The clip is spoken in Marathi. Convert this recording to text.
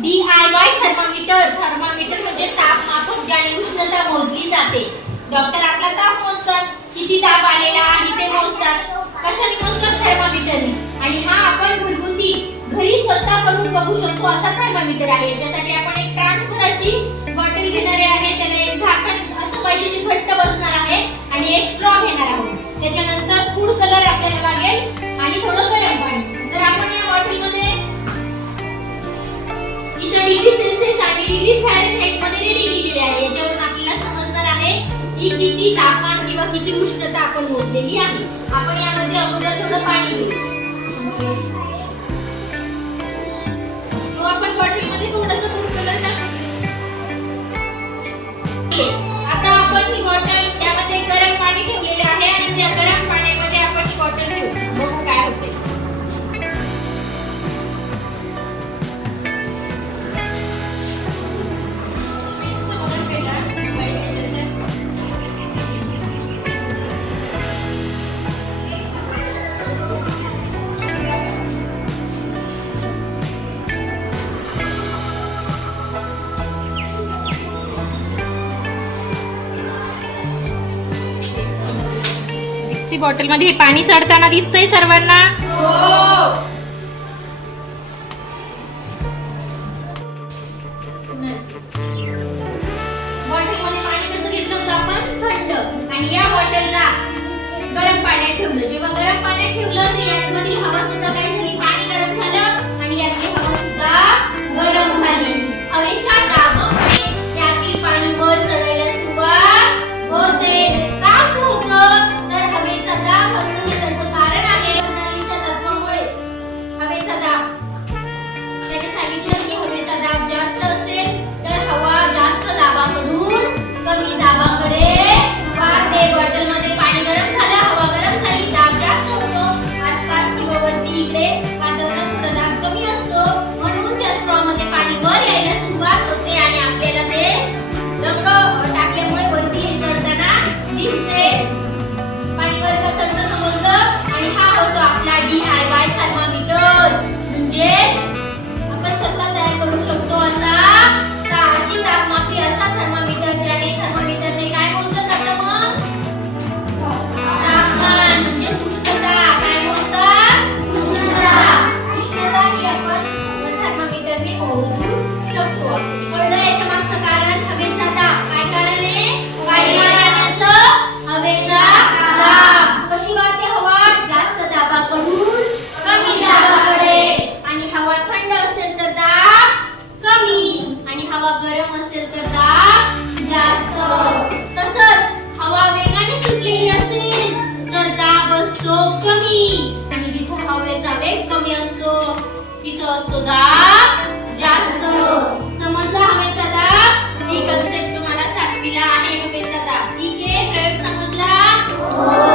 डी वाय थर्मामीटर थर्मामीटर म्हणजे तापमापक ज्याने उष्णता मोजली जाते. डॉक्टर आपला ताप मोजतात. किती ताप आलेला आहे ते मोजतात. कशाने मोजतात? थर्मामीटरने आणि हा आपण घरगुती घरी स्वतः करून बघू शकतो असा थर्मामीटर आहे. ज्यासाठी आपण एक ट्रान्सफर अशी बॉटल घेणारे आहे. किती तापमान किंवा किती उष्णता आपण मोजलेली आहे? आपण यामध्ये अगोदर थोडं पाणी घेऊ. ती बॉटलमध्ये पाणी चढताना दिसतंय सर्वांना. या बॉटलला गरम पाण्यात ठेवलं. जेव्हा गरम पाण्यात ठेवलं तर यात हवा सुद्धा काही असतो दाब जास्त. समजला हवेचा दाब ही कन्सेप्ट तुम्हाला सातवीला आहे हवेचा दाब ठीक आहे? प्रयोग समजला? हो.